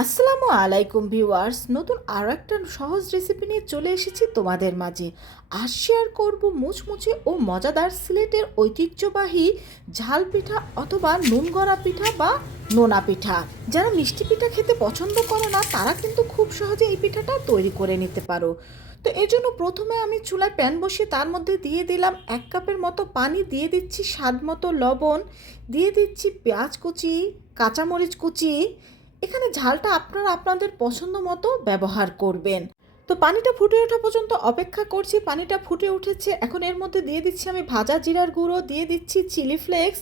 আসসালামু আলাইকুম ভিউয়ার্স, নতুন আরও একটা সহজ রেসিপি নিয়ে চলে এসেছি তোমাদের মাঝে। আজ শেয়ার করব মুচমুচে ও মজাদার সিলেটের ঐতিহ্যবাহী ঝাল পিঠা অথবা নুন গড়া পিঠা বা নোনা পিঠা। যারা মিষ্টি পিঠা খেতে পছন্দ করে না তারা কিন্তু খুব সহজে এই পিঠাটা তৈরি করে নিতে পারো। তো এই জন্য প্রথমে আমি চুলায় প্যান বসিয়ে তার মধ্যে দিয়ে দিলাম 1 কাপের মতো পানি, দিয়ে দিচ্ছি স্বাদ মতো লবণ, দিয়ে দিচ্ছি পেঁয়াজ কুচি, কাঁচামরিচ কুচি। এখানে ঝালটা আপনারা আপনাদের পছন্দ মতো ব্যবহার করবেন। তো পানিটা ফুটে ওঠা পর্যন্ত অপেক্ষা করছি। পানিটা ফুটে উঠেছে, এখন এর মধ্যে দিয়ে দিচ্ছি আমি ভাজা জিরার গুঁড়ো, দিয়ে দিচ্ছি চিলি ফ্লেক্স,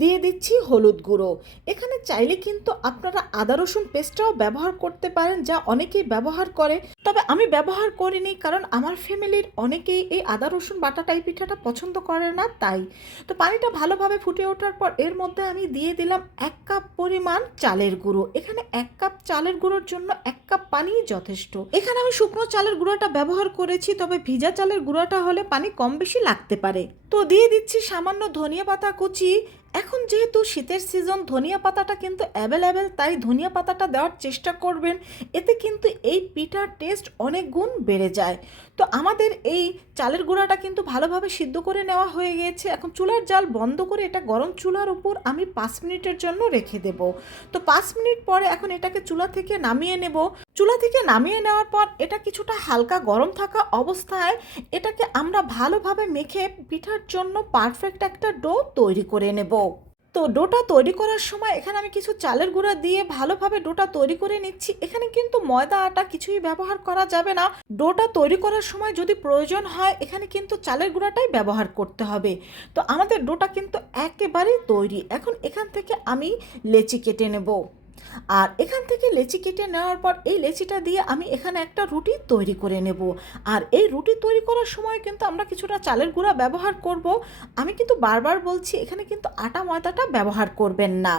দিয়ে দিচ্ছি হলুদ গুঁড়ো। এখানে চাইলে কিন্তু আপনারা আদা রসুন পেস্টটাও ব্যবহার করতে পারেন, যা অনেকেই ব্যবহার করে, তবে আমি ব্যবহার করিনি কারণ আমার ফ্যামিলির অনেকেই এই আদা রসুন বাটাটা এই পিঠাটা পছন্দ করে না, তাই। তো পানিটা ভালোভাবে ফুটে ওঠার পর এর মধ্যে আমি দিয়ে দিলাম 1 কাপ পরিমাণ চালের গুঁড়ো। এখানে 1 কাপ চালের গুঁড়োর জন্য 1 কাপ পানি যথেষ্ট। এখানে আমি শুকনো চালের গুঁড়োটা ব্যবহার করেছি, তবে ভিজা চালের গুঁড়োটা হলে পানি কম বেশি লাগতে পারে। তো দিয়ে দিচ্ছি সামান্য ধনিয়া পাতা কুচি। এখন যেহেতু শীতের সিজন, ধনিয়া পাতাটা কিন্তু অ্যাভেলেবেল, তাই ধনিয়া পাতাটা দেওয়ার চেষ্টা করবেন। এতে কিন্তু এই পিঠার টেস্ট অনেক গুণ বেড়ে যায়। তো আমাদের এই চালের গুঁড়াটা কিন্তু ভালোভাবে সিদ্ধ করে নেওয়া হয়ে গিয়েছে। এখন চুলার জাল বন্ধ করে এটা গরম চুলার উপর আমি 5 মিনিটের জন্য রেখে দেব। তো 5 মিনিট পরে এখন এটাকে চুলা থেকে নামিয়ে নেব। চুলা থেকে নামিয়ে নেওয়ার পর এটা কিছুটা হালকা গরম থাকা অবস্থায় এটাকে আমরা ভালোভাবে মেখে পিঠার জন্য পারফেক্ট একটা ডো তৈরি করে নেব। তো ডোটা তৈরি করার সময় এখানে আমি কিছু চালের গুঁড়া দিয়ে ভালোভাবে ডোটা তৈরি করে নিচ্ছি। এখানে কিন্তু ময়দা আটা কিছুই ব্যবহার করা যাবে না। ডোটা তৈরি করার সময় যদি প্রয়োজন হয় এখানে কিন্তু চালের গুঁড়াটাই ব্যবহার করতে হবে। তো আমাদের ডোটা কিন্তু একেবারেই তৈরি। এখন এখান থেকে আমি লেচি কেটে নেব। আর এখান থেকে লেচি কেটে নেওয়ার পর এই লেচিটা দিয়ে আমি এখানে একটা রুটি তৈরি করে নেব। আর এই রুটি তৈরি করার সময় কিন্তু আমরা কিছুটা চালের গুঁড়া ব্যবহার করব। আমি কিন্তু বারবার বলছি এখানে কিন্তু আটা ময়দাটা ব্যবহার করবেন না।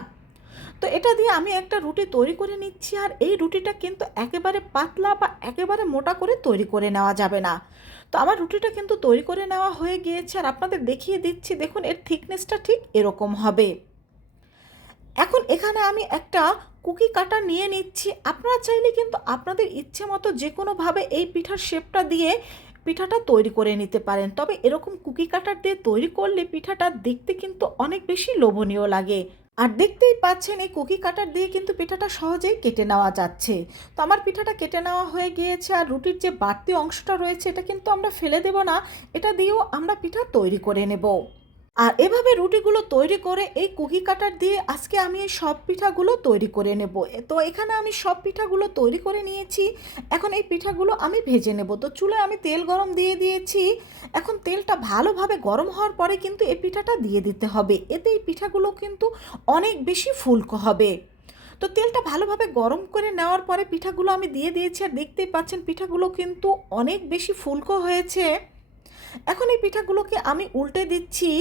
তো এটা দিয়ে আমি একটা রুটি তৈরি করে নিচ্ছি। আর এই রুটিটা কিন্তু একেবারে পাতলা বা একেবারে মোটা করে তৈরি করে নেওয়া যাবে না। তো আমার রুটিটা কিন্তু তৈরি করে নেওয়া হয়ে গিয়েছে আর আপনাদের দেখিয়ে দিচ্ছি, দেখুন এর থিকনেসটা ঠিক এরকম হবে। এখন এখানে আমি একটা কুকি কাটার নিয়ে নিচ্ছি। আপনারা চাইলে কিন্তু আপনাদের ইচ্ছে মতো যে কোনোভাবে এই পিঠার শেপটা দিয়ে পিঠাটা তৈরি করে নিতে পারেন, তবে এরকম কুকি কাটার দিয়ে তৈরি করলে পিঠাটা দেখতে কিন্তু অনেক বেশি লোভনীয় লাগে। আর দেখতেই পাচ্ছেন এই কুকি কাটার দিয়ে কিন্তু পিঠাটা সহজেই কেটে নেওয়া যাচ্ছে। তো আমার পিঠাটা কেটে নেওয়া হয়ে গিয়েছে। আর রুটির যে বাড়তি অংশটা রয়েছে এটা কিন্তু আমরা ফেলে দেব না, এটা দিয়েও আমরা পিঠা তৈরি করে নেব। আর এভাবে রুটিগুলো তৈরি করে এই কুকি কাটার দিয়ে আজকে আমি এই সব পিঠাগুলো তৈরি করে নেব। তো এখানে আমি সব পিঠাগুলো তৈরি করে নিয়েছি। এখন এই পিঠাগুলো আমি ভেজে নেব। তো চুলায় আমি তেল গরম দিয়ে দিয়েছি। এখন তেলটা ভালোভাবে গরম হওয়ার পরে কিন্তু এই পিঠাটা দিয়ে দিতে হবে, এতে এই পিঠাগুলো কিন্তু অনেক বেশি ফুলকো হবে। তো তেলটা ভালোভাবে গরম করে নেওয়ার পরে পিঠাগুলো আমি দিয়ে দিয়েছি। আর দেখতেই পাচ্ছেন পিঠাগুলো কিন্তু অনেক বেশি ফুলকো হয়েছে। এখন এই পিঠাগুলোকে আমি উল্টে দিচ্ছি।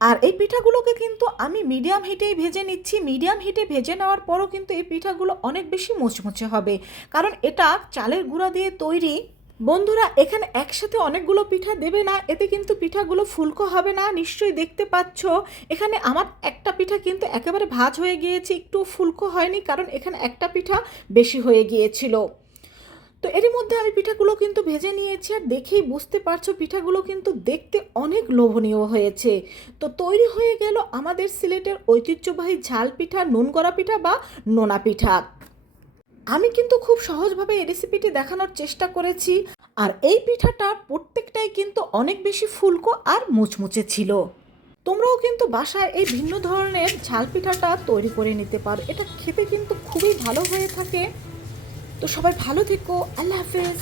আর এই পিঠাগুলোকে কিন্তু আমি মিডিয়াম হিটেই ভেজে নিচ্ছি। মিডিয়াম হিটে ভেজে নেওয়ার পরও কিন্তু এই পিঠাগুলো অনেক বেশি মুচমুচে হবে, কারণ এটা চালের গুঁড়া দিয়ে তৈরি। বন্ধুরা, এখানে একসাথে অনেকগুলো পিঠা দেবে না, এতে কিন্তু পিঠাগুলো ফুলকো হবে না। নিশ্চয়ই দেখতে পাচ্ছ এখানে আমার একটা পিঠা কিন্তু একেবারে ভাজ হয়ে গিয়েছে, একটু ফুলকো হয়নি, কারণ এখানে একটা পিঠা বেশি হয়ে গিয়েছিল। তো এর মধ্যে আমি পিঠাগুলো কিন্তু ভেজে নিয়েছি। আর দেখেই বুঝতে পারছো পিঠাগুলো কিন্তু দেখতে অনেক লোভনীয় হয়েছে। তো তৈরি হয়ে গেল আমাদের সিলেটের ঐতিহ্যবাহী ঝাল পিঠা, নুন গড়া পিঠা বা নোনা পিঠা। আমি কিন্তু খুব সহজভাবে এই রেসিপিটি দেখানোর চেষ্টা করেছি। আর এই পিঠাটা প্রত্যেকটাই কিন্তু অনেক বেশি ফুলকো আর মুচমুচে ছিল। তোমরাও কিন্তু বাসায় এই ভিন্ন ধরনের ঝাল পিঠাটা তৈরি করে নিতে পারো, এটা খেতে কিন্তু খুবই ভালো হয়ে থাকে। তো সবাই ভালো থেকো, আল্লাহ হাফেজ।